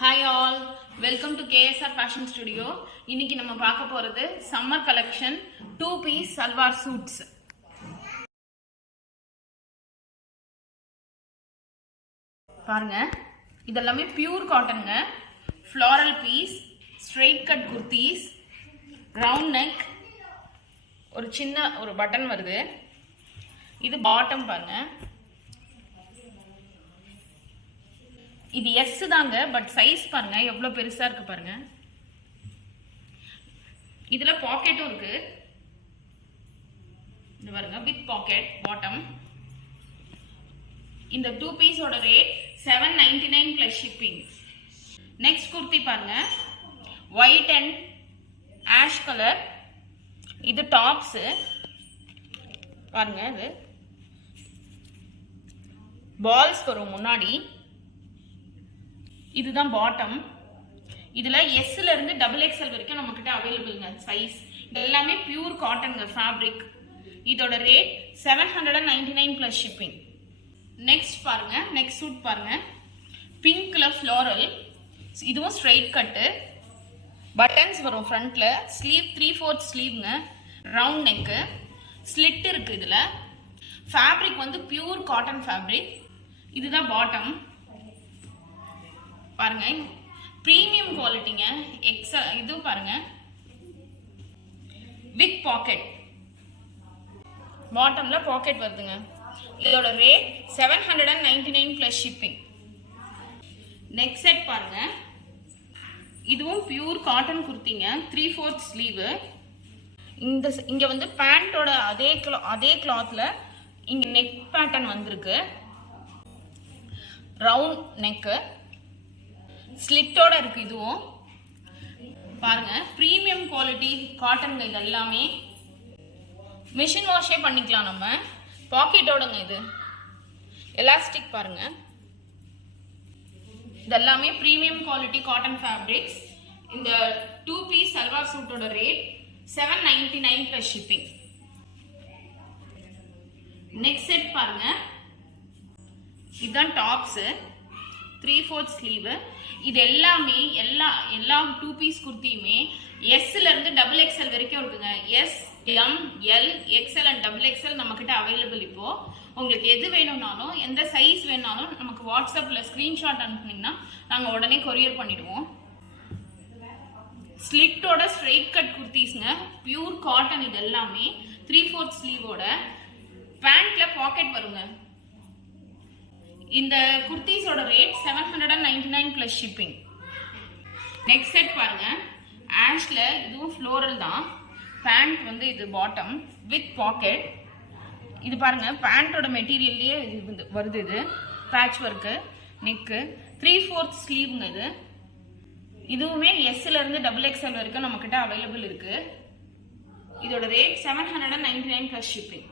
Hi all, welcome to KSR Fashion Studio. இன்னைக்கு நம்ம பார்க்க போறது summer collection 2-piece salwar suits. பாருங்க, இதெல்லாமே pure cottonங்க. Floral piece, straight cut kurtis, round neck, ஒரு சின்ன ஒரு பட்டன் வருது. இது bottom பாருங்க. இது எஸ் தாங்க, பட் சைஸ் பாருங்க எவ்வளவு பெருசா இருக்கு பாருங்க. இதுல பாக்கெட்டும் இருக்கு, இது பாருங்க, வித் பாக்கெட் பாட்டம். இந்த 2 பீஸ் ஓட rate 799 plus shipping. Next kurti பாருங்க, ஒயிட் அண்ட் ஆஷ் கலர். இது டாப்ஸ் பாருங்க, இது பால்ஸ் வரும் முன்னாடி. இதுதான் பாட்டம். இதுல எஸ்ல இருந்து XXL வரைக்கும் நம்ம கிட்ட அவைலபிள்ங்க சைஸ். இது எல்லாமே பியூர் காட்டன்ங்க ஃபேப்ரிக். இதோட ரேட் 799 பிளஸ் ஷிப்பிங். நெக்ஸ்ட் பாருங்க, நெக்ஸ்ட் சூட் பாருங்க, பிங்க்ல ஃப்ளோரல். இதுவும் ஸ்ட்ரைட் கட்டு, பட்டன்ஸ் வரும் ஃப்ரண்ட்ல, ஸ்லீவ் 3/4 ஸ்லீவ்ங்க, ரவுண்ட் நெக்கு, ஸ்லிட் இருக்கு. இதுல ஃபேப்ரிக் வந்து பியூர் காட்டன் ஃபேப்ரிக். இதுதான் பாட்டம் பாருங்க, பிரீமியம் குவாலிட்டிங்க. இது பாருங்க, வித் பாக்கெட், பாட்டம்ல பாக்கெட் வருதுங்க. இதோட rate 799 plus shipping. Next set பாருங்க, இதுவும் பியூர் காட்டன் குர்த்திங்க, 3/4 ஸ்லீவ். இங்க வந்து பேண்டோட அதே கிளாத்ல இங்க நெக் பேட்டர்ன் வந்திருக்கு, ரவுண்ட் நெக்கு, ஸ்லிட்டோட இருக்கு. இதுவும் பாருங்க, பிரீமியம் குவாலிட்டி காட்டன். இது எல்லாமே மிஷின் வாஷே பண்ணிக்கலாம் நம்ம. பாக்கெட்டோடங்க, இது எலாஸ்டிக் பாருங்க. இதெல்லாமே பிரீமியம் குவாலிட்டி காட்டன் ஃபேப்ரிக்ஸ். இந்த 2 பீஸ் சல்வார் சூட்டோட rate 799 plus shipping. Next set பாருங்க, இதுதான் டாப்ஸ், 3/4 ஸ்லீவ். இது எல்லாமே எல்லா 2 பீஸ் குர்த்தியுமே எஸ்ல இருந்து XXL வரைக்கும் இருக்குங்க. S, M, L, XL and XXL நம்ம கிட்ட அவைலபிள். இப்போ உங்களுக்கு எது வேணும்னாலும், எந்த சைஸ் வேணும்னாலும் நமக்கு வாட்ஸ்அப்ல ஸ்கிரீன்ஷாட் அனுப்புனீங்கன்னா நாங்க உடனே கொரியர் பண்ணிடுவோம். ஸ்லிட்டோட ஸ்ட்ரைட் கட் குர்த்திஸ்ங்க, பியூர் காட்டன். இது எல்லாமே 3/4 ஸ்லீவோட, பேண்ட்ல பாக்கெட் வருங்க. இந்த குர்த்திஸோட rate 799 plus shipping. Next set பாருங்க, ஆஷ்ல. இதுவும் ஃப்ளோரல் தான். பேண்ட் வந்து இது பாட்டம் வித் பாக்கெட். இது பாருங்க, பேண்டோட மெட்டீரியல்லையே வருது. இது பேட்ச் ஒர்க்கு, நெக்கு, 3/4 ஸ்லீவ்ங்க. இது இதுவுமே எஸ்ல இருந்து XXL வரைக்கும் நம்ம கிட்ட அவைலபிள் இருக்கு. இதோட ரேட் 799 பிளஸ் ஷிப்பிங்.